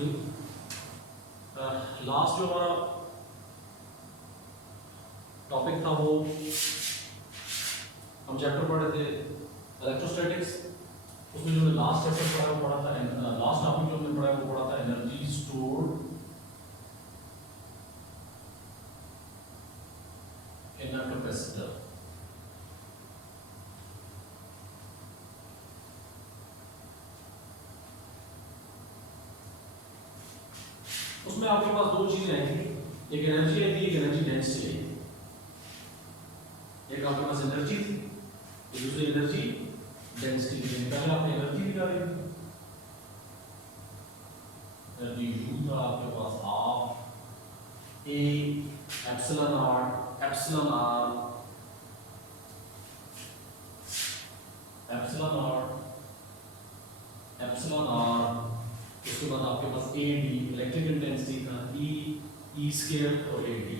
रहीम। Last जो हमारा topic था वो हम चैप्टर पढ़े थे इलेक्ट्रोस्टैटिक्स। उसमें जो लास्ट चैप्टर पढ़ा वो पढ़ा था, लास्ट टॉपिक जो हमने पढ़ा वो पढ़ा था energy stored in a capacitor. उसमें आपके पास दो चीजें आई थी, एक एनर्जी आई थी, एक एनर्जी डेंसिटी आई थी। एक आपके पास एनर्जी थी, एक दूसरी एनर्जी डेंसिटी थी। पहले आपने एनर्जी निकाली थी, एनर्जी यू था आपके पास half a epsilon R epsilon R epsilon R epsilon R. उसके बाद आपके पास ए डी इलेक्ट्रिक इंटेंसिटी था, ई स्क्वायर और ए डी।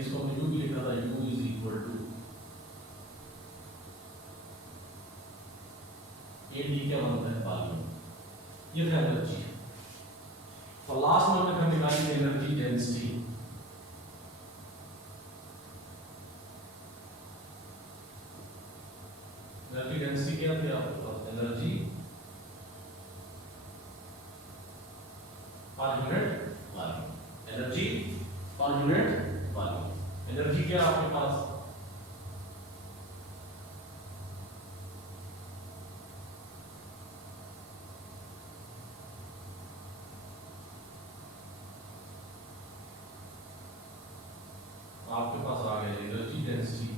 इसको हमने यू भी लिखा था, U is equal to A D क्या बनता है वॉल्यूम। ये था एनर्जी। और लास्ट में हमने फिर निकाली थी एनर्जी डेंसिटी। एनर्जी डेंसिटी क्या थी आपके पास, energy per unit volume, energy per unit volume. Energy क्या आपके पास, आपके पास आ गया energy density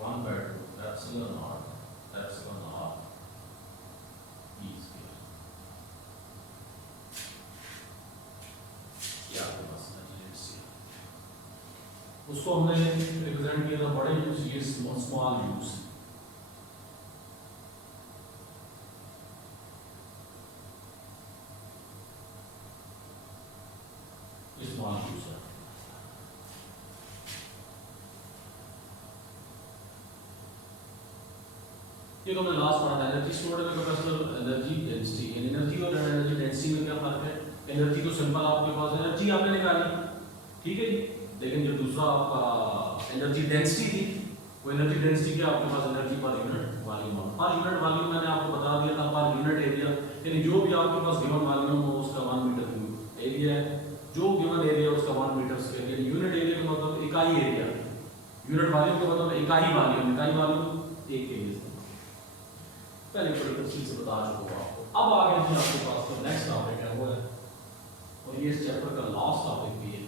1/2 epsilon naught epsilon R E square. ये आपके पास एनर्जी डेंसिटी। उसको हमने रिप्रेजेंट किया था बड़े यूज, ये स्मॉल यूज। स्मॉल यूज है। ये तो हमने लास्ट पढ़ा था, energy stored in capacitor, energy density. Energy और एनर्जी डेंसिटी में क्या फर्क है? एनर्जी तो सिंपल आपके पास एनर्जी आपने निकाली, ठीक है जी, लेकिन जो दूसरा आपका एनर्जी डेंसिटी थी वो एनर्जी डेंसिटी क्या आपके पास energy per unit volume. Per unit volume मैंने आपको बता दिया था, पर यूनिट एरिया, यानी जो भी आपके पास गिवन वॉल्यूम हो उसका 1 मीटर क्यूब एरिया है, जो गिवन एरिया उसका 1 मीटर स्क्वायर। यानी यूनिट एरिया का मतलब इकाई एरिया, यूनिट वॉल्यूम का मतलब इकाई वॉल्यूम, इकाई वॉल्यूम एक एरिया से पहले बड़ी तफसील से बता चुका हूं आपको। अब आगे जो आपके पास तो नेक्स्ट टॉपिक है वो है, और ये इस चैप्टर का लास्ट टॉपिक भी है,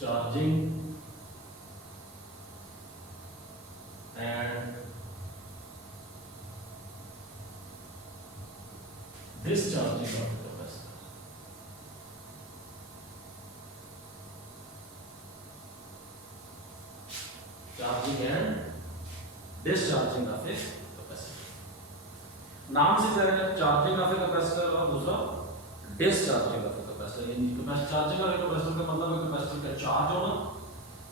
charging and discharging of capacitor. Charging and discharging of a capacitor. नाम से जाएगा चार्जिंग ऑफ ए कैपेसिटर और दूसरा डिस्चार्जिंग ऑफ ए कैपेसिटर। यानी चार्जिंग ऑफ ए कैपेसिटर का मतलब है कैपेसिटर का चार्ज होना,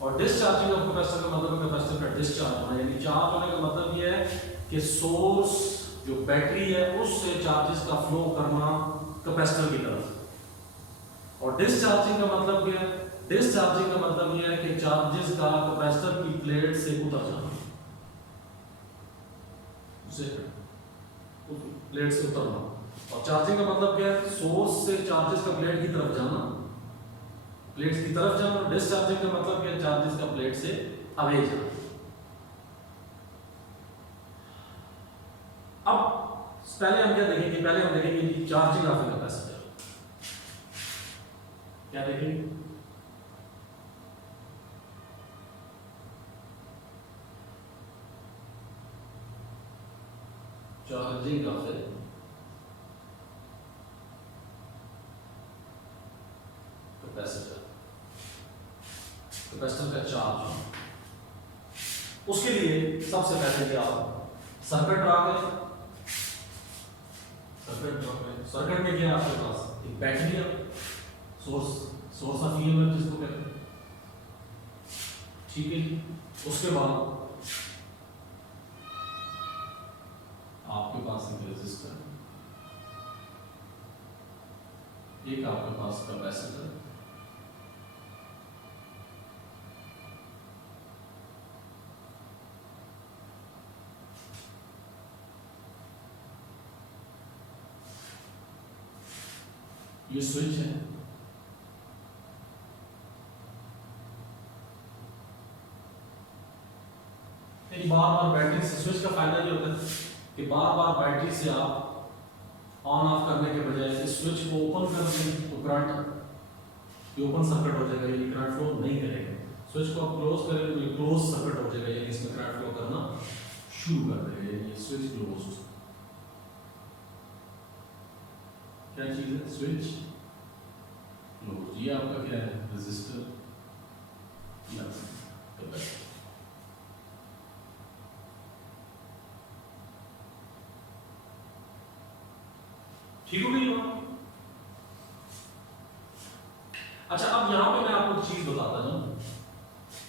और डिस्चार्जिंग ऑफ कैपेसिटर का मतलब है कैपेसिटर का डिस्चार्ज होना। यानी चार्ज होने का मतलब ये है कि सोर्स जो बैटरी है उससे चार्जेस का फ्लो करना कैपेसिटर की तरफ, और डिस्चार्जिंग का मतलब क्या है? डिस्चार्जिंग का मतलब ये है कि चार्जेस का कैपेसिटर की प्लेट से उतर जाना, प्लेट से उतरना। और चार्जिंग का मतलब क्या है? सोर्स से चार्जेस का प्लेट की तरफ जाना, प्लेट की तरफ जाना। और डिस्चार्जिंग का मतलब क्या है? चार्जेस का प्लेट से अवे जाना। अब पहले हम क्या देखेंगे? पहले हम देखेंगे कि चार्जिंग ऑफ कैपेसिटर क्या देखेंगे। चार्जिंग ऑफ कैपेसिटर, कैपेसिटर का चार्ज होना। उसके लिए सबसे पहले क्या आप सर्किट ड्रा करें। सर्किट में क्या है आपके पास? एक बैटरी है, सोर्स ऑफ ईएमएफ जिसको कहते हैं, ठीक है जी। उसके बाद आपके पास एक रेजिस्टर, एक आपके पास कैपेसिटर, ये स्विच है, बार बार बैटरी से स्विच का फायदा ये होता है कि बार बार बैटरी से आप ऑन ऑफ करने के बजाय इस स्विच को ओपन कर दें तो करंट ये ओपन सर्किट हो जाएगा, ये करंट फ्लो नहीं करेगा। स्विच को आप क्लोज करें तो ये क्लोज सर्किट हो जाएगा, यानी इसमें करंट फ्लो करना शुरू कर देगा, यानी ये स्विच क्लोज्ड। क्या चीज है? Switch close. ये आपका क्या है? रेजिस्टर या कैपेसिटर। ठीक हो गई बात? अच्छा, अब यहां पे मैं आपको एक चीज बताता हूं,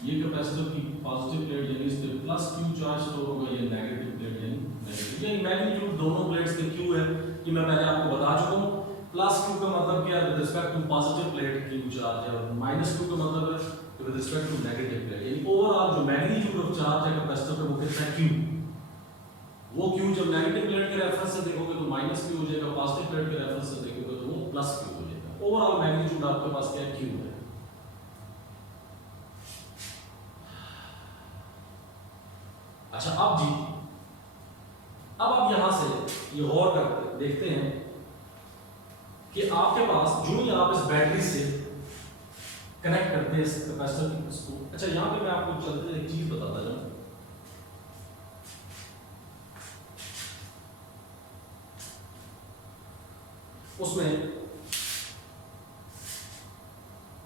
ये कैपेसिटर की पॉजिटिव प्लेट यानी इस पे प्लस क्यू चार्ज स्टोर होगा, ये नेगेटिव प्लेट यानी नेगेटिव, यानी मैग्नीट्यूड दोनों प्लेट्स के क्यू है कि मैं पहले आपको बता चुका हूं। प्लस क्यू का मतलब क्या है? With respect to positive plate Q charge है, और माइनस क्यू का मतलब है with respect to negative plate, यानी ओवरऑल जो मैग्नीट्यूड ऑफ चार्ज है कैपेसिटर पे वो कितना है? क्यू। वो क्यू जब नेगेटिव प्लेट के रेफरेंस से देखोगे तो माइनस क्यू हो जाएगा, पॉजिटिव प्लेट के रेफरेंस से देखोगे तो वो प्लस क्यू हो जाएगा। ओवरऑल मैग्नीट्यूड आपके पास क्या है? क्यू है। अच्छा, अब जी, अब आप यहां से ये और करके देखते हैं कि आपके पास जो ही आप इस बैटरी से कनेक्ट करते हैं इस कैपेसिटर की इसको। अच्छा, यहां पे मैं आपको चलते एक चीज बताता जाऊं, उसमें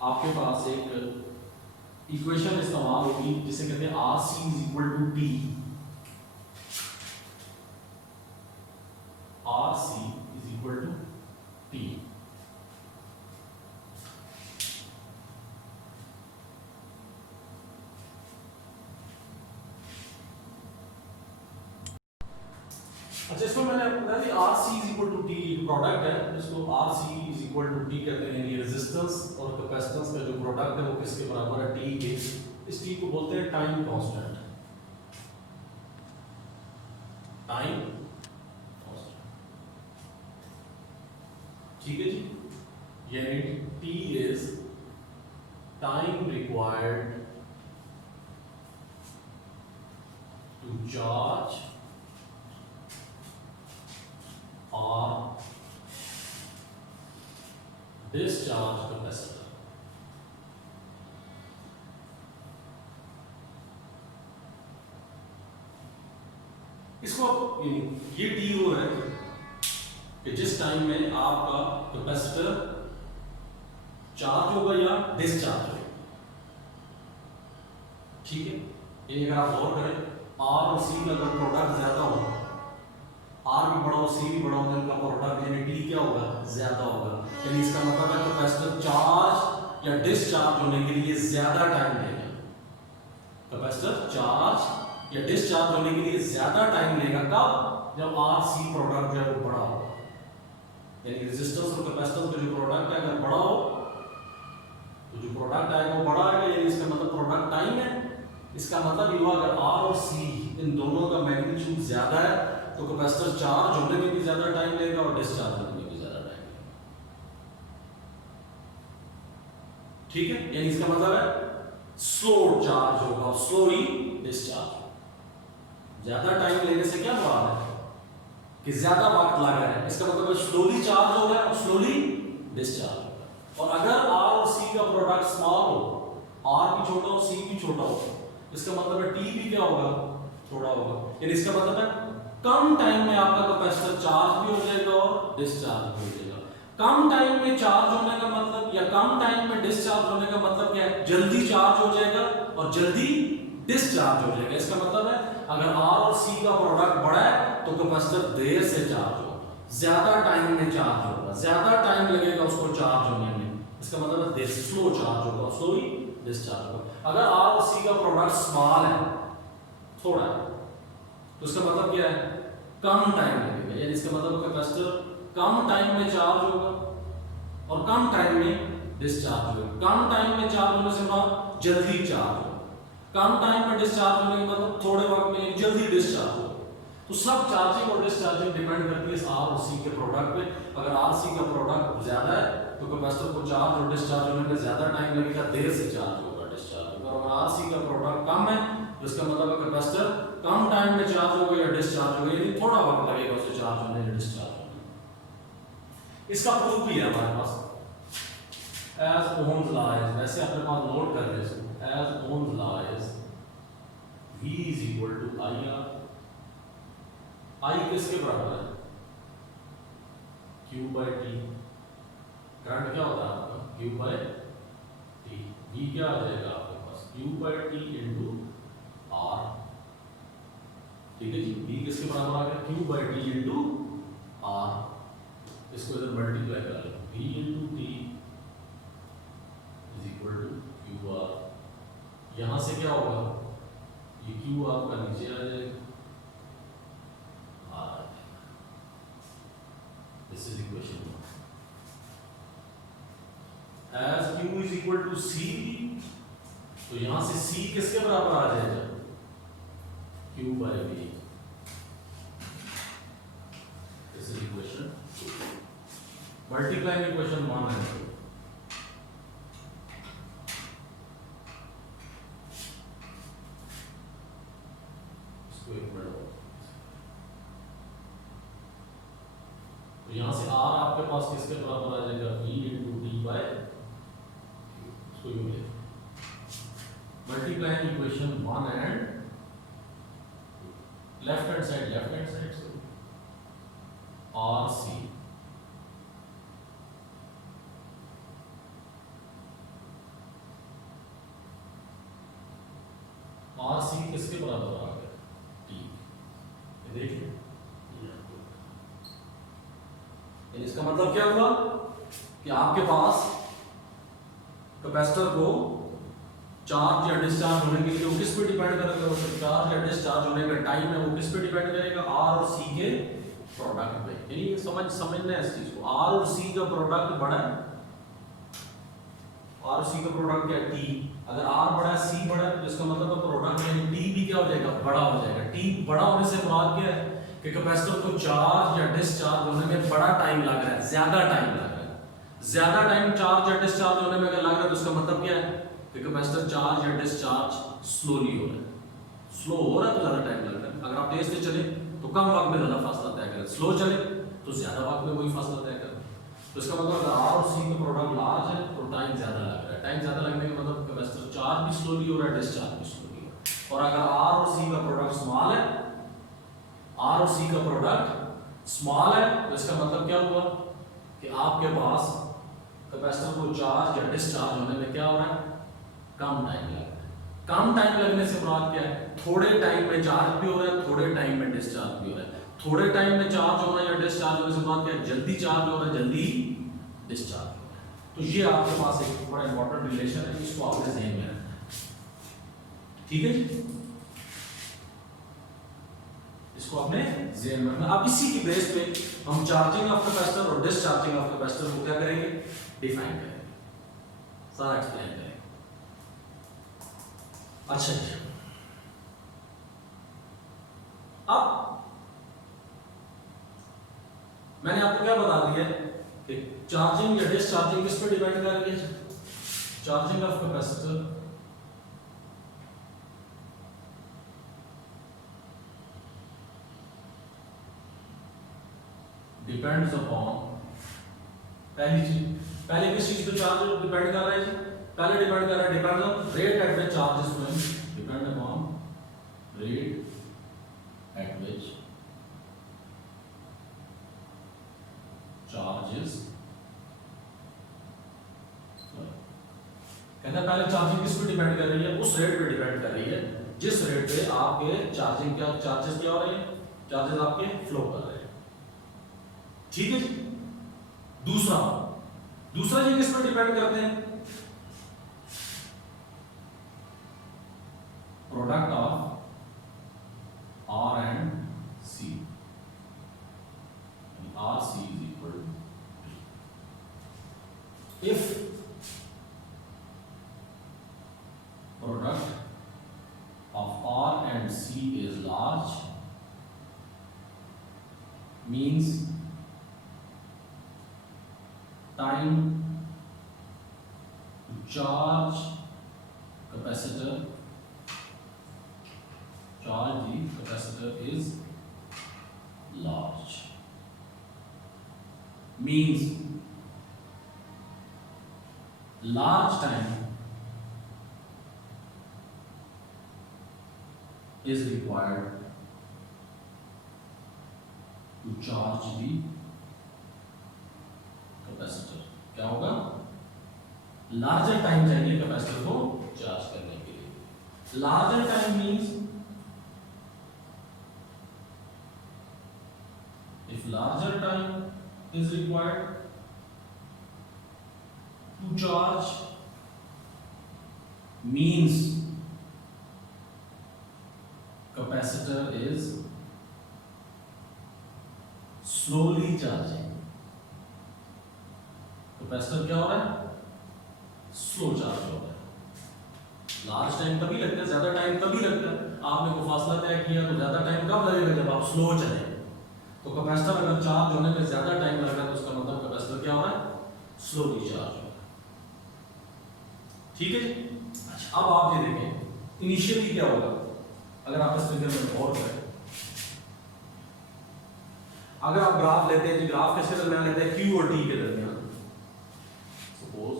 आपके पास एक इक्वेशन इस्तेमाल होगी जिसे कहते हैं R C is equal to T. R C is equal to T. अच्छा, इसमें मैंने बताया कि R C is equal to T एक प्रोडक्ट है जिसको R C is equal to T कहते हैं, यानी रेजिस्टेंस और कैपेसिटेंस का जो प्रोडक्ट है वो किसके बराबर है? टी के। इस टी को बोलते हैं टाइम कांस्टेंट। टाइम कांस्टेंट, ठीक है जी। यानी T is time required to charge or discharge capacitor। इसको ये टी वो है कि जिस टाइम में आपका कैपेसिटर चार्ज होगा या डिस्चार्ज होगा, ठीक है। ये अगर आप गौर करें, आर और सी का अगर प्रोडक्ट ज्यादा होगा, आर भी बड़ा हो सी भी बड़ा हो, इनका प्रोडक्ट यानी टी क्या होगा? ज्यादा होगा। यानी इसका मतलब है कैपेसिटर चार्ज या डिस्चार्ज होने के लिए ज्यादा टाइम लेगा। कैपेसिटर चार्ज या डिस्चार्ज होने के लिए ज्यादा टाइम लेगा। कब? जब आर सी प्रोडक्ट जो है वो बड़ा हो, यानी रेजिस्टेंस और कैपेसिटेंस का जो प्रोडक्ट है अगर बड़ा हो तो जो प्रोडक्ट आएगा वो बड़ा आएगा, यानी इसका मतलब प्रोडक्ट टाइम है। इसका मतलब ये हुआ अगर आर और सी इन दोनों का मैग्नीट्यूड ज्यादा है तो कैपेसिटर चार्ज होने में भी ज्यादा टाइम लेगा और डिस्चार्ज होने में भी ज्यादा टाइम लेगा, ठीक है। यानी इसका मतलब है स्लो चार्ज होगा, स्लो ही डिस्चार्ज। ज्यादा टाइम लेने से क्या मुराद है? कि ज्यादा वक्त लगा है। इसका मतलब है स्लोली चार्ज हो रहा है और स्लोली डिस्चार्ज हो रहा है। और अगर आर और सी का प्रोडक्ट स्मॉल हो, आर भी छोटा हो सी भी छोटा हो, इसका मतलब है टी भी क्या होगा? थोड़ा होगा। यानी इसका मतलब है कम टाइम में आपका कैपेसिटर चार्ज भी हो जाएगा और डिस्चार्ज भी हो जाएगा। कम टाइम में चार्ज होने का मतलब या कम टाइम में डिस्चार्ज होने का मतलब क्या है? जल्दी चार्ज हो जाएगा और जल्दी डिस्चार्ज हो जाएगा। इसका मतलब है अगर आर और सी का प्रोडक्ट बड़ा है तो कैपेसिटर देर से चार्ज होगा, ज्यादा टाइम में चार्ज होगा, ज्यादा टाइम लगेगा उसको चार्ज होने में। इसका मतलब है देर स्लो चार्ज होगा, स्लो ही डिस्चार्ज होगा। अगर आर और सी का प्रोडक्ट स्मॉल है, थोड़ा है, तो इसका मतलब क्या है, कम टाइम लगेगा, यानी इसका मतलब कैपेसिटर कम टाइम में चार्ज होगा और कम टाइम में डिस्चार्ज होगा। कम टाइम में चार्ज होने से मतलब जल्दी चार्ज होगा, कम टाइम में डिस्चार्ज होने के मतलब थोड़े वक्त में जल्दी डिस्चार्ज होगा। तो सब चार्जिंग और डिस्चार्जिंग डिपेंड करती है आर और सी के प्रोडक्ट पे। अगर आर सी का प्रोडक्ट ज्यादा है तो कैपेसिटर को चार्ज और डिस्चार्ज होने में ज्यादा टाइम लगेगा, देर से चार्ज होगा, डिस्चार्ज होगा। और अगर आर सी का प्रोडक्ट कम है तो इसका मतलब कैपेसिटर कम टाइम में चार्ज होगा या डिस्चार्ज होगा, यानी थोड़ा वक्त लगेगा उसे चार्ज होने या डिस्चार्ज होने। इसका प्रूफ भी है हमारे पास, एज ओम्स लॉ इज, वैसे अपने पास नोट कर रहे हैं, as Ohm's law is V is equal to IR। I किसके बराबर है, Q by T। करंट क्या होता है आपका, Q by T। V क्या आ जाएगा आपके पास, Q by T into R। ठीक है जी, V किसके बराबर आ गया, Q by T into R। इसको इधर मल्टीप्लाई कर लो, V into T is equal to QR। यहां से क्या होगा, ये Q आपका नीचे आ जाएगा, this is equation 1। As Q is equal to C, तो यहां से C किसके बराबर आ जाएगा, Q by V। This is equation 2। Multiplying equation 1 है, तो यहां से R आपके पास किसके बराबर आ जाएगा, V into D by Q। इसको यूं ले, multiplying equation 1 and left hand side से RC किसके बराबर आ गया, T। देखिए इसका मतलब क्या हुआ कि आपके पास कैपेसिटर को चार्ज या डिस्चार्ज होने के लिए वो किस पे डिपेंड करेगा, वो चार्ज या डिस्चार्ज होने का टाइम है वो किस पे डिपेंड करेगा, आर और सी के प्रोडक्ट पे। यानी समझना है इस चीज को, आर और सी का प्रोडक्ट बड़ा है, आर और सी का प्रोडक्ट क्या है, टी। अगर आर बड़ा है, सी बड़ा है, तो इसका मतलब प्रोडक्ट यानी टी भी क्या हो जाएगा, बड़ा हो जाएगा। टी बड़ा होने से मुराद क्या है कि कैपेसिटर को चार्ज या डिस्चार्ज होने में बड़ा टाइम लग रहा है, ज्यादा टाइम लग रहा है। ज्यादा टाइम चार्ज या डिस्चार्ज होने में अगर लग रहा है तो इसका मतलब क्या है कि कैपेसिटर चार्ज या डिस्चार्ज स्लोली हो रहा है। स्लो हो रहा है तो ज्यादा टाइम लग रहा है। अगर आप तेज से चले तो कम वक्त में ज्यादा फासला तय करें, स्लो चले तो ज्यादा वक्त में वही फासला तय करें। तो इसका मतलब अगर आर और सी का प्रोडक्ट लार्ज है तो टाइम ज्यादा लग रहा है। टाइम ज्यादा लगने का मतलब कैपेसिटर चार्ज भी स्लोली हो रहा है, डिस्चार्ज भी स्लोली हो रहा है। और अगर आर और सी का प्रोडक्ट स्मॉल है, आर और सी का प्रोडक्ट स्मॉल है, तो इसका मतलब क्या हुआ कि आपके पास कैपेसिटर को चार्ज या डिस्चार्ज होने में क्या हो रहा है, कम टाइम लग रहा है। कम टाइम लगने से मुराद क्या है, थोड़े टाइम में चार्ज भी हो रहा है, थोड़े टाइम में डिस्चार्ज भी हो रहा है। थोड़े टाइम में चार्ज होना या डिस्चार्ज होने से मुराद क्या है, जल्दी चार्ज हो रहा है, जल्दी डिस्चार्ज हो रहा है। तो ये आपके पास एक बड़ा इंपॉर्टेंट रिलेशन है, इसको आपने ध्यान में रखना है। ठीक है जी, इसको आपने ध्यान में रखना। अब इसी की बेस पे हम चार्जिंग ऑफ कैपेसिटर और डिस्चार्जिंग ऑफ कैपेसिटर को क्या करेंगे, डिफाइन करेंगे, सारा एक्सप्लेन करेंगे। अच्छा जी, अब मैंने आपको क्या बता दिया कि चार्जिंग या डिस्चार्जिंग किस पे डिपेंड कर रही है, charging of capacitor depends upon, पहले किस चीज पे चार्ज डिपेंड कर रहा है जी, पहले डिपेंड कर रहा है depend on rate at which charge is flowing, depend upon rate at which charge is flowing. कहता है पहले चार्जिंग किस पे डिपेंड कर रही है, उस रेट पे डिपेंड कर रही है जिस रेट पे आपके चार्जिंग क्या चार्जेस क्या हो रहे हैं, चार्जेस आपके फ्लो कर रहे हैं। ठीक है जी, दूसरा जी किस पर डिपेंड करते हैं, if product of R and C is large, means time to charge capacitor, charge the capacitor is large, means large time is required to charge the capacitor. क्या होगा? लार्जर टाइम चाहिए कैपेसिटर को charge करने के लिए। Larger time means if larger time is required to charge, means capacitor is slowly charging। Capacitor क्या हो रहा है? स्लो चार्ज हो रहा है। लार्ज टाइम तभी लगता है, ज्यादा टाइम तभी लगता है। आपने को फासला तय किया तो ज्यादा टाइम कब लगेगा? जब आप स्लो चले। तो कैपेसिटर अगर चार्ज होने में ज्यादा टाइम लग रहा है तो उसका मतलब कैपेसिटर क्या हो रहा है? स्लोली चार्ज हो रहा है। ठीक है जी। अच्छा, अब आप ये देखें इनिशियली क्या होगा अगर आप इस फिगर में गौर करें। अगर आप ग्राफ लेते हैं, ग्राफ किसके दरमियान लेते हैं? Q और T के दरमियान। Suppose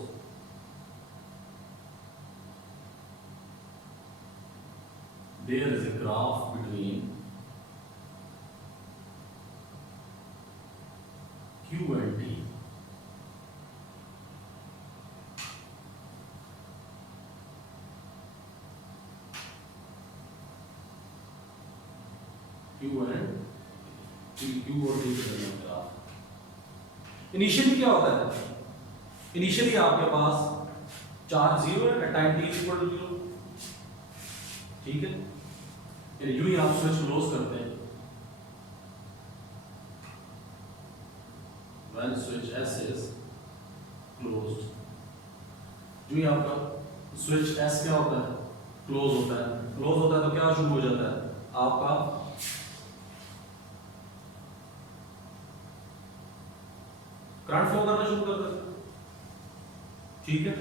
there is a graph between Q and T। Q and Q और T के दरमियान ग्राफ। इनिशियली क्या होता है? इनिशियली आपके पास चार्ज 0 है, टाइम t इक्वल टू 0। ठीक है, यूं ही आप स्विच क्लोज करते हैं। When switch S is closed, जो ही आपका स्विच S क्या होता है? क्लोज होता है। क्लोज होता है तो क्या शुरू हो जाता है? आपका करंट फ्लो करना शुरू कर देता है। ठीक है,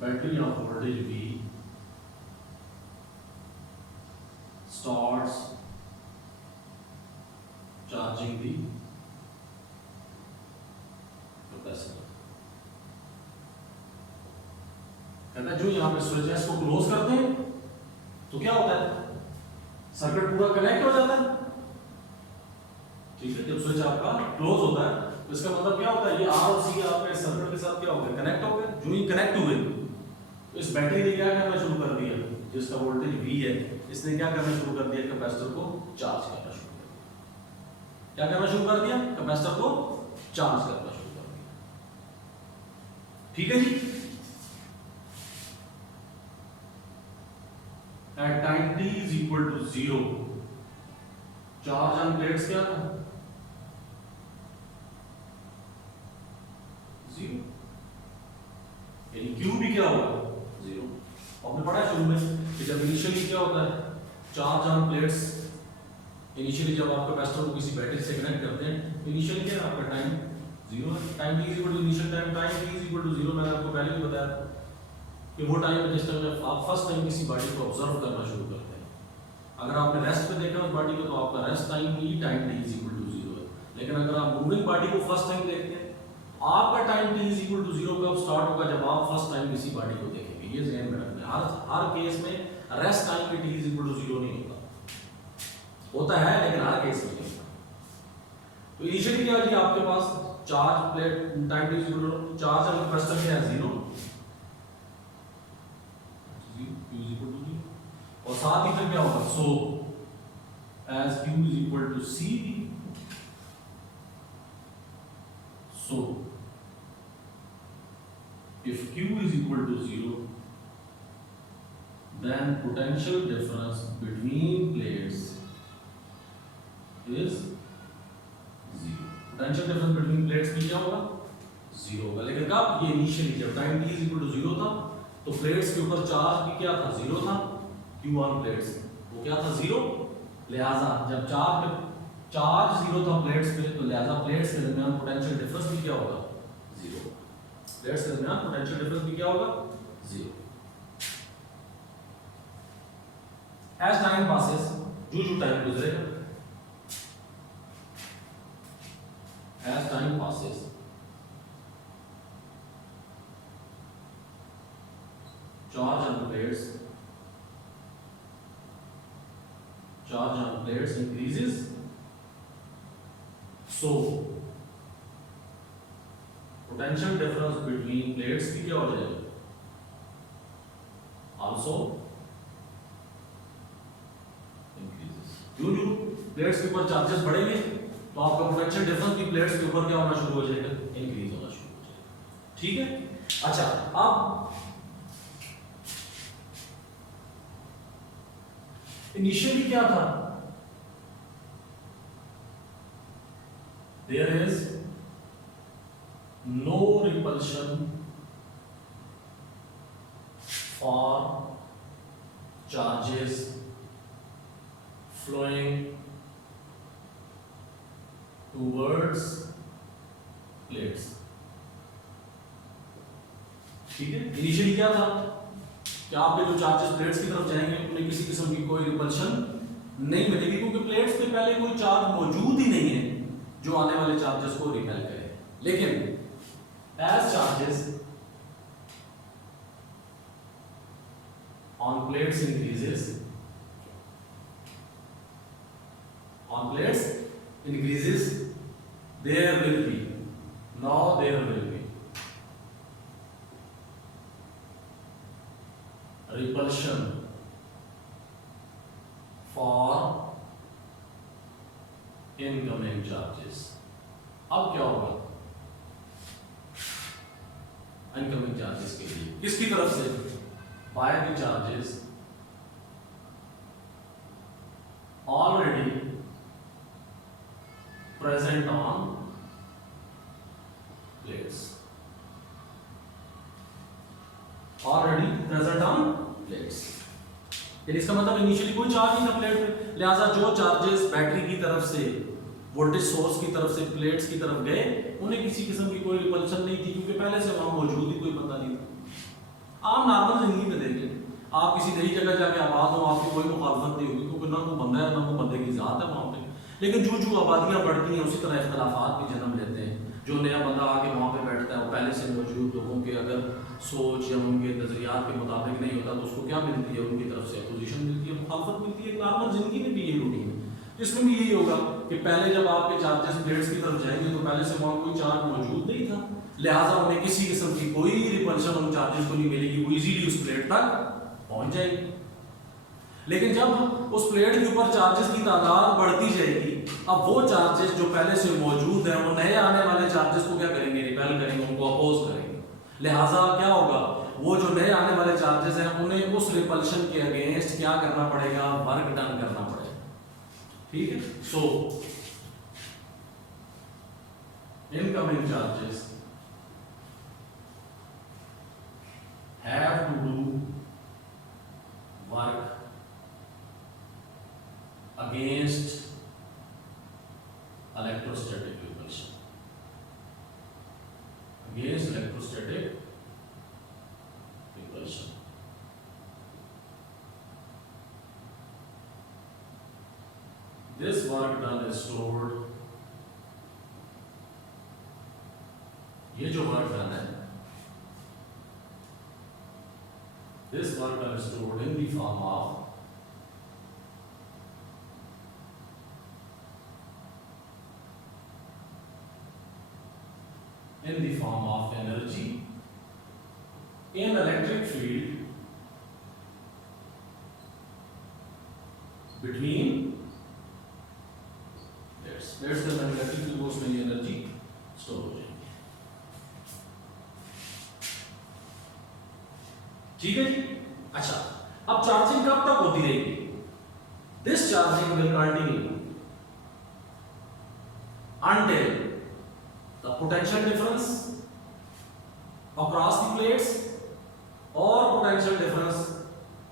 battery of voltage V starts charging the capacitor। कहता है जो यहां पे स्विच एस को क्लोज करते हैं तो क्या होता है? सर्किट पूरा कनेक्ट हो जाता है। ठीक है, जब स्विच आपका क्लोज होता है तो इसका मतलब क्या होता है? ये आर और सी आपके सर्किट के साथ क्या हो गए? कनेक्ट हो गए। जो ही कनेक्ट हुए तो इस बैटरी ने क्या करना शुरू कर दिया? जिसका वोल्टेज V है, इसने क्या करना शुरू कर दिया? कैपेसिटर को चार्ज करना शुरू कर दिया। क्या करना शुरू कर दिया? कैपेसिटर को चार्ज करना शुरू कर दिया। ठीक है जी। At time t is equal to 0, charge on plates क्या था? 0। यानी Q भी क्या होगा? 0। आपने पढ़ा शुरू में कि जब इनिशियली क्या होता है? चार्ज ऑन प्लेट्स, इनिशियली जब आप कैपेसिटर को किसी बैटरी से कनेक्ट करते हैं, इनिशियली क्या है? आपका टाइम 0 है। Time t is equal to initial time, time t is equal to 0। मैंने आपको पहले भी बताया कि वो टाइम है जिस टाइम आप फर्स्ट टाइम किसी बॉडी को ऑब्जर्व करना शुरू करते हैं। अगर आपने रेस्ट में देखा उस बॉडी को तो आपका rest time he time t is equal to 0 है। लेकिन अगर आप मूविंग बॉडी को फर्स्ट टाइम देखते हैं, आपका time t is equal to 0 कब स्टार्ट होगा? जब आप फर्स्ट टाइम किसी बॉडी को देखेंगे। ये ध्यान में रखना है। हर केस में रेस्ट टाइम में t is equal to 0 नहीं होता। होता है लेकिन हर केस में नहीं होता। तो इनिशियली क्या जी? आपके पास charge plate time t is equal to charge और कैपेसिटर क्या है? 0। Q is equal to 0। और साथ ही फिर क्या होगा? सो as Q is equal to CV, so if Q is equal to 0, then potential difference between plates is potential difference between plates भी क्या होगा, जीरो होगा। लेकिन कब, ये इनिशियली जब time t is equal to zero था तो प्लेट्स के ऊपर चार्ज भी क्या था, जीरो था, q ऑन प्लेट्स वो क्या था, जीरो। लिहाजा जब चार्ज जीरो था प्लेट्स पे तो लिहाजा प्लेट्स के दरमियान पोटेंशियल डिफरेंस भी क्या होगा, जीरो। प्लेट्स के दरमियान पोटेंशियल डिफरेंस भी क्या होगा, जीरो। एज टाइम पासेस, जो टाइम गुजरेगा, as time passes charge on plates increases, so potential difference between plates भी क्या हो जाएगा, also increases। जो प्लेट्स के ऊपर चार्जेस बढ़ेंगे तो आपका पोटेंशियल डिफरेंस भी प्लेट्स के ऊपर क्या होना शुरू हो जाएगा, इंक्रीज होना शुरू हो जाएगा। ठीक है। अच्छा, अब इनिशियली क्या था, there is no repulsion for charges flowing towards plates। ठीक है। इनिशियली क्या था कि आपके जो चार्जेस प्लेट्स की तरफ जाएंगे उन्हें किसी किस्म की कोई रिपल्शन नहीं मिलेगी, क्योंकि प्लेट्स के पहले कोई चार्ज मौजूद ही नहीं है जो आने वाले चार्जेस को रिपेल करे। लेकिन as charges on plates increases, there will be repulsion for incoming charges। अब क्या होगा, इनकमिंग चार्जेस के लिए किसकी तरफ से, by the charges already present on plates, already present on plates। यानी इसका मतलब इनिशियली कोई चार्ज नहीं था प्लेट पे, लिहाजा जो चार्जेस बैटरी की तरफ से, वोल्टेज सोर्स की तरफ से प्लेट्स की तरफ गए उन्हें किसी किस्म की कोई रिपल्शन नहीं थी, क्योंकि पहले से वहां मौजूद ही कोई पता नहीं था। आम नॉर्मल जिंदगी में देखें, आप किसी नई जगह जाके आबाद हो, आपकी कोई मुखालफत नहीं होगी, क्योंकि ना कोई बंदा है ना कोई बंदे की जात है वहां पे। लेकिन जो आबादियां बढ़ती हैं उसी तरह इख्तलाफात भी जन्म लेते हैं। जो नया बंदा आके वहाँ पे बैठता है वो पहले से मौजूद लोगों के अगर सोच या उनके नज़रियात के मुताबिक नहीं होता तो उसको क्या मिलती है, उनकी तरफ से अपोजिशन मिलती है, मुखालफत मिलती है। नॉर्मल जिंदगी में भी यही रूटीन है, इसमें भी यही होगा कि पहले जब आपके चार्जेस प्लेट्स की तरफ जाएंगे तो पहले से वहाँ कोई चार्ज मौजूद नहीं था, लिहाजा उन्हें किसी किस्म की कोई रिपल्शन उन चार्जेस को नहीं मिलेगी, वो इजीली उस प्लेट तक पहुंच जाएगी। लेकिन जब उस प्लेट के ऊपर चार्जेस की तादाद बढ़ती जाएगी, अब वो चार्जेस जो पहले से मौजूद हैं वो नए आने वाले चार्जेस को क्या करेंगे, रिपेल करेंगे, उनको अपोज करेंगे। लिहाजा क्या होगा, वो जो नए आने वाले चार्जेस हैं उन्हें उस रिपल्शन के अगेंस्ट क्या करना पड़ेगा, वर्क डन करना पड़ेगा। ठीक है। So incoming charges have to do work against electrostatic repulsion, against electrostatic repulsion। This work done is stored, ये जो वर्क डन है, this work done is stored in the form of energy in electric field between plates। Plates के अंदर electric field उसमें ये energy store हो जाएगी। ठीक है जी। अच्छा, अब चार्जिंग कब तक होती रहेगी, this charging will continue until potential difference across the plates और पोटेंशियल डिफरेंस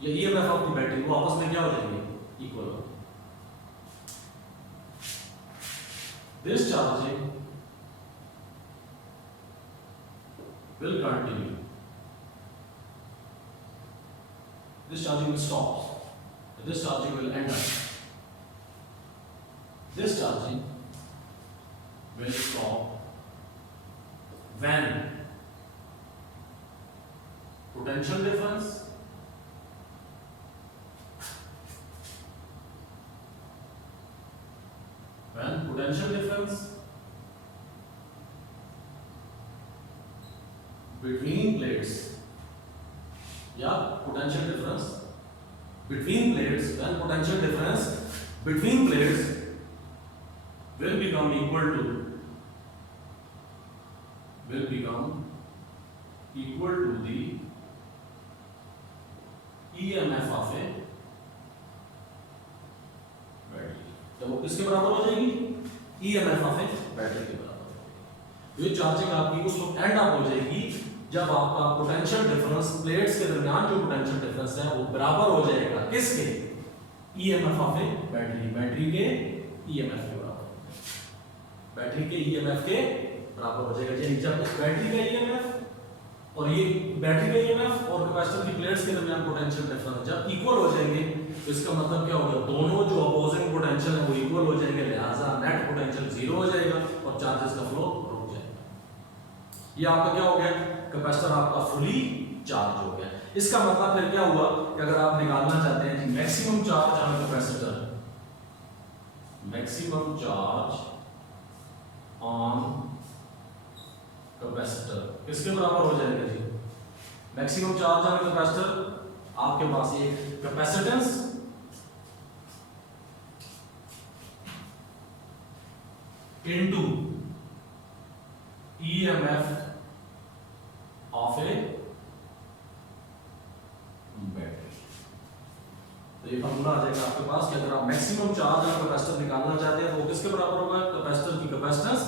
या ईएमएफ ऑफ द बैटरी वो आपस में क्या हो जाएंगे, इक्वल हो। Discharging will continue. Discharging will stop. Discharging will end up. Discharging will stop when potential difference between plates या potential difference between plates when potential difference between plates will become equal to the EMF of a battery. जब वो किसके बराबर हो जाएगी, EMF of A battery के बराबर हो जाएगी। ये चार्जिंग आपकी उस वक्त एंड अप हो जाएगी जब आपका पोटेंशियल डिफरेंस प्लेट्स के दरमियान जो पोटेंशियल डिफरेंस है वो बराबर हो जाएगा किसके, EMF ऑफ ए बैटरी के EMF के बराबर, बैटरी के EMF के बराबर हो जाएगा। यानी जब बैटरी का EMF और ये बैटरी का EMF और कैपेसिटर की प्लेट्स के दरमियान पोटेंशियल डिफरेंस जब इक्वल हो जाएंगे तो इसका मतलब क्या होगा, दोनों जो अपोजिंग पोटेंशियल है वो इक्वल हो जाएंगे, लिहाजा नेट पोटेंशियल जीरो हो जाएगा और चार्जेस का फ्लो रुक जाएगा। ये आपका क्या हो गया, कैपेसिटर आपका फुली चार्ज हो गया। इसका मतलब फिर क्या हुआ कि अगर आप निकालना चाहते हैं कि maximum charge on capacitor, maximum charge on capacitor किसके बराबर हो जाएगा जी, मैक्सिमम चार्ज ऑन कैपेसिटर आपके पास एक capacitance into EMF of A battery. तो ये फॉर्मूला आ जाएगा आपके पास कि अगर आप मैक्सिमम चार्ज ऑन कैपेसिटर निकालना चाहते हैं तो वो किसके बराबर होगा, कैपेसिटर की कैपेसिटेंस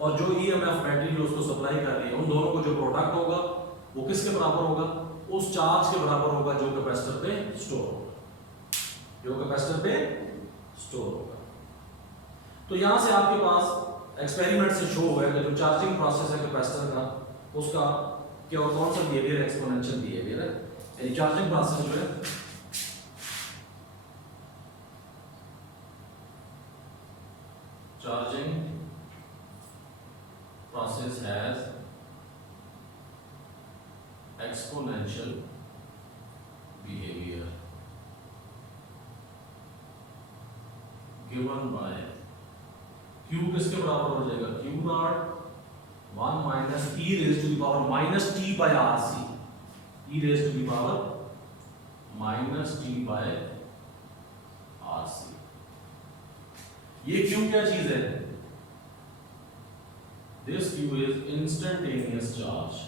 और जो EMF बैटरी जो उसको सप्लाई कर रही है उन दोनों को जो प्रोडक्ट होगा वो किसके बराबर होगा, उस चार्ज के बराबर होगा जो कैपेसिटर पे स्टोर होगा, तो यहां से आपके पास एक्सपेरिमेंट से शो हुआ है कि जो चार्जिंग प्रोसेस है कैपेसिटर का उसका क्या कौन सा बिहेवियर, एक्सपोनेंशियल बिहेवियर है। यानी चार्जिंग प्रोसेस जो है charging process has exponential behavior given by Q किसके बराबर हो जाएगा, Q not 1 minus e raised to the power minus t by RC, e raised to the power minus t by RC। ये Q क्या चीज है, this Q is instantaneous charge।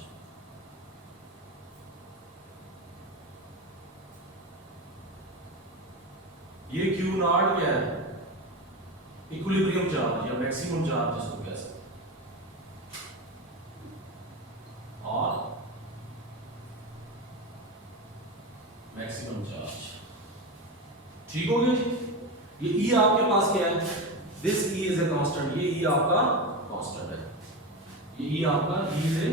ये Q not क्या है, इक्विलिब्रियम चार्ज या maximum charge जिसको कह सकते हैं, और मैक्सिमम चार्ज। ठीक हो गया जी। ये E आपके पास क्या है, this E is a constant, ये E आपका कांस्टेंट है, ये E आपका E से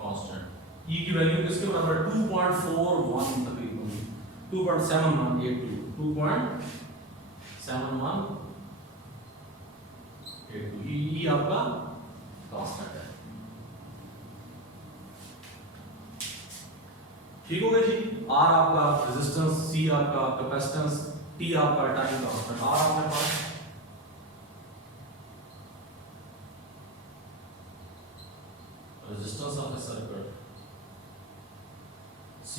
कांस्टेंट, E की वैल्यू किसके बराबर, 2.41 तकरीबन 2.7182 2.7182 E आपका कांस्टेंट है। ठीक हो गया जी। R आपका रेजिस्टेंस, C आपका कैपेसिटेंस, T आपका टाइम कांस्टेंट। R आपके पास resistance of a circuit, C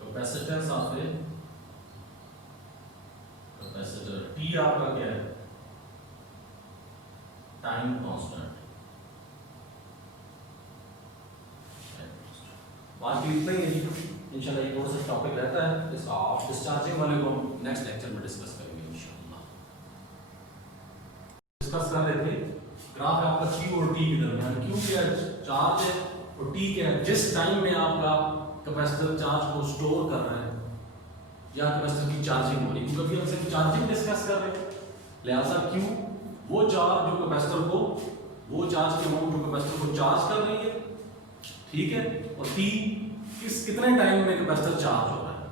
capacitance of a capacitor, T आपका क्या है, टाइम कांस्टेंट। बाकी इतना ही है जी। इंशाल्लाह ये थोड़ा सा टॉपिक रहता है, इसका ऑफ डिस्चार्जिंग वाले को हम नेक्स्ट लेक्चर में डिस्कस करेंगे इंशाल्लाह। डिस्कस कर रहे थे ग्राफ है आपका Q और T के दरमियान। Q क्या है, चार्ज है, और T क्या है, जिस टाइम में आपका कैपेसिटर चार्ज को स्टोर कर रहा है या कैपेसिटर की चार्जिंग हो रही है, क्योंकि हम सिर्फ चार्जिंग डिस्कस कर रहे हैं, लिहाजा Q वो चार्ज जो कैपेसिटर को, वो चार्ज की अमाउंट जो कैपेसिटर को चार्ज कर रही है, ठीक है, और T कितने टाइम में कैपेसिटर चार्ज हो रहा है।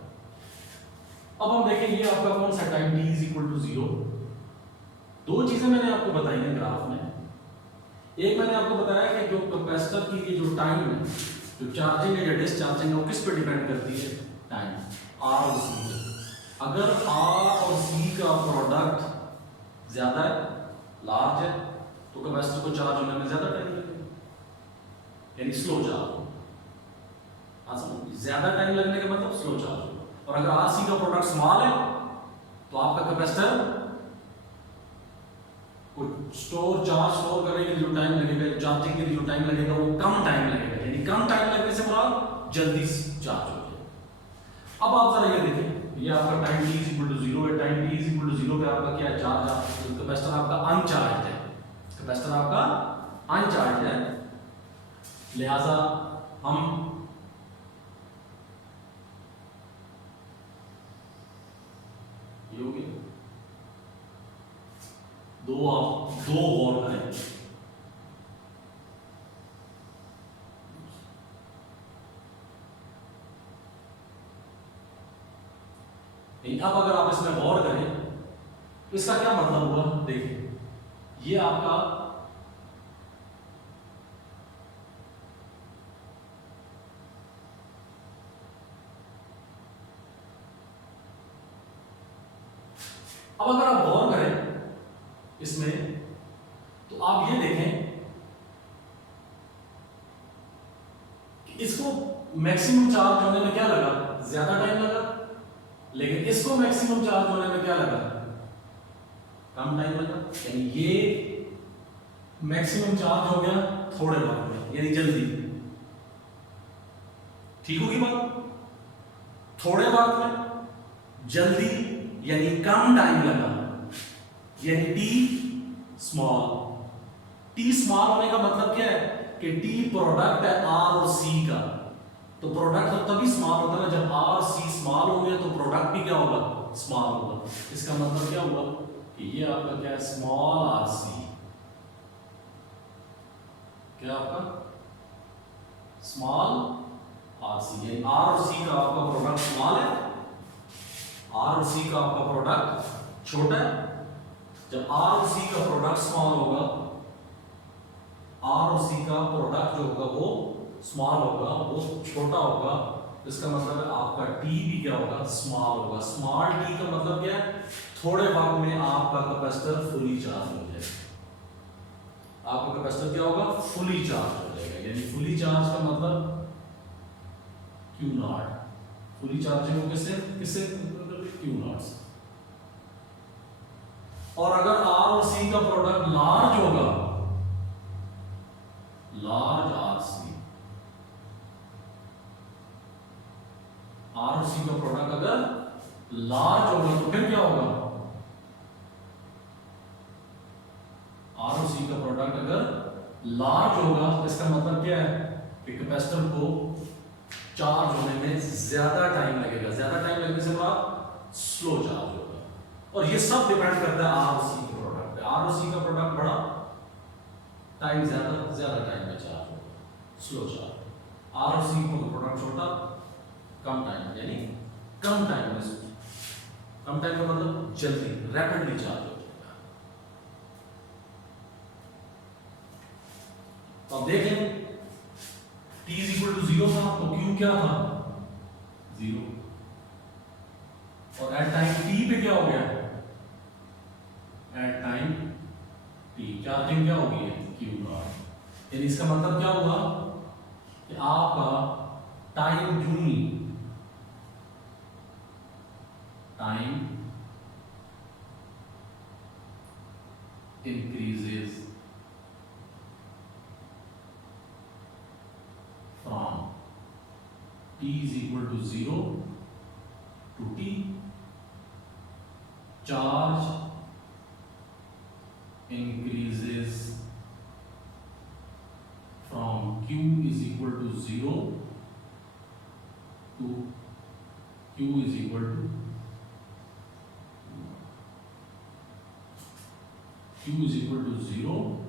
अब हम देखें ये आपका कौन सा time T is equal to 0। दो चीजें मैंने आपको बताई हैं ग्राफ में। एक मैंने आपको बताया कि जो कैपेसिटर की ये जो टाइम है, जो चार्जिंग है या डिस्चार्जिंग है, वो किस पे डिपेंड करती है, टाइम, R और C पे। अगर R और C का प्रोडक्ट ज्यादा है, लार्ज है, तो कैपेसिटर को चार्ज होने में ज्यादा टाइम लगेगा, यानी स्लो चार्ज हो। ज्यादा टाइम लगने का मतलब स्लो चार्ज हो। और अगर R C का प्रोडक्ट स्मॉल है तो आपका कैपेसिटर स्टोर करने के लिए जो टाइम लगेगा, चार्जिंग के लिए जो टाइम लगेगा, वो कम टाइम लगेगा, यानी कम टाइम लगने से मुराद जल्दी चार्ज हो जाए। अब आप जरा ये देखें, ये आपका time t is equal to 0 है। Time t is equal to 0 पे आपका क्या चार्ज, कैपेसिटर आपका अनचार्ज है, कैपेसिटर आपका अनचार्ज है, लिहाजा हम ये हो गया दो गौर करें। अब अगर आप इसमें गौर करें तो इसका क्या मतलब हुआ, देखिए ये आपका अब अगर आप गौर करें इसमें तो आप ये देखें कि इसको मैक्सिमम चार्ज होने में क्या लगा, ज्यादा टाइम लगा, लेकिन इसको मैक्सिमम चार्ज होने में क्या लगा, कम टाइम लगा। यानी ये मैक्सिमम चार्ज हो गया थोड़े वक्त में, यानी जल्दी। ठीक होगी बात, थोड़े वक्त में जल्दी, यानी कम टाइम लगा, यानी टी स्मॉल। टी स्मॉल होने का मतलब क्या है कि टी प्रोडक्ट है आर और सी का, तो प्रोडक्ट तो तभी स्मॉल होता है ना जब आर और सी स्मॉल होंगे, तो प्रोडक्ट भी क्या होगा, स्मॉल होगा। इसका मतलब क्या हुआ कि ये आपका क्या है, स्मॉल आर सी, क्या आपका स्मॉल आर सी, यानी आर और सी का आपका प्रोडक्ट स्मॉल है, आर और सी का आपका प्रोडक्ट छोटा है। जब आर और सी का प्रोडक्ट स्मॉल होगा, आर और सी का प्रोडक्ट जो होगा वो स्मॉल होगा, वो छोटा होगा, इसका मतलब है आपका टी भी क्या होगा, स्मॉल होगा। स्मॉल टी का मतलब क्या है, थोड़े वक्त में आपका कैपेसिटर फुली चार्ज हो जाएगा, आपका कैपेसिटर क्या होगा, फुली चार्ज हो जाएगा। यानी फुली चार्ज का मतलब क्यू नॉट, फुली चार्जिंग हो किससे किससे, क्यू नॉट से। और अगर आर और सी का प्रोडक्ट लार्ज होगा, लार्ज आर सी, आर और सी का प्रोडक्ट अगर लार्ज होगा तो फिर क्या होगा, आर और सी का प्रोडक्ट अगर लार्ज होगा तो इसका मतलब क्या है कि कैपेसिटर को चार्ज होने में ज्यादा टाइम लगेगा, ज्यादा टाइम लगने से बाद स्लो चार्ज होगा। और ये सब डिपेंड करता है आर और सी के प्रोडक्ट पे। आर और सी का प्रोडक्ट बड़ा, टाइम ज्यादा टाइम में चार्ज होगा, स्लो चार्ज। आर और सी का प्रोडक्ट छोटा, कम टाइम, यानी कम टाइम में, कम टाइम का मतलब जल्दी, रैपिडली चार्ज हो जाएगा। तो अब देख लें t इज इक्वल टू 0 था तो q क्या था, 0, और एट टाइम t पे क्या हो गया, एट टाइम t चार्जिंग क्या होगी है, q नॉट। यानी इसका मतलब क्या हुआ कि आपका टाइम यूं ही, time increases from t is equal to 0 to t, charge increases from q is equal to 0 to q is equal to q is equal to 0,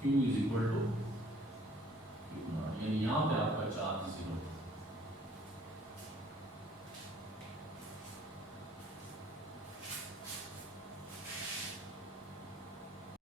q is equal to q0, यानी यहाँ पे आपका charge 0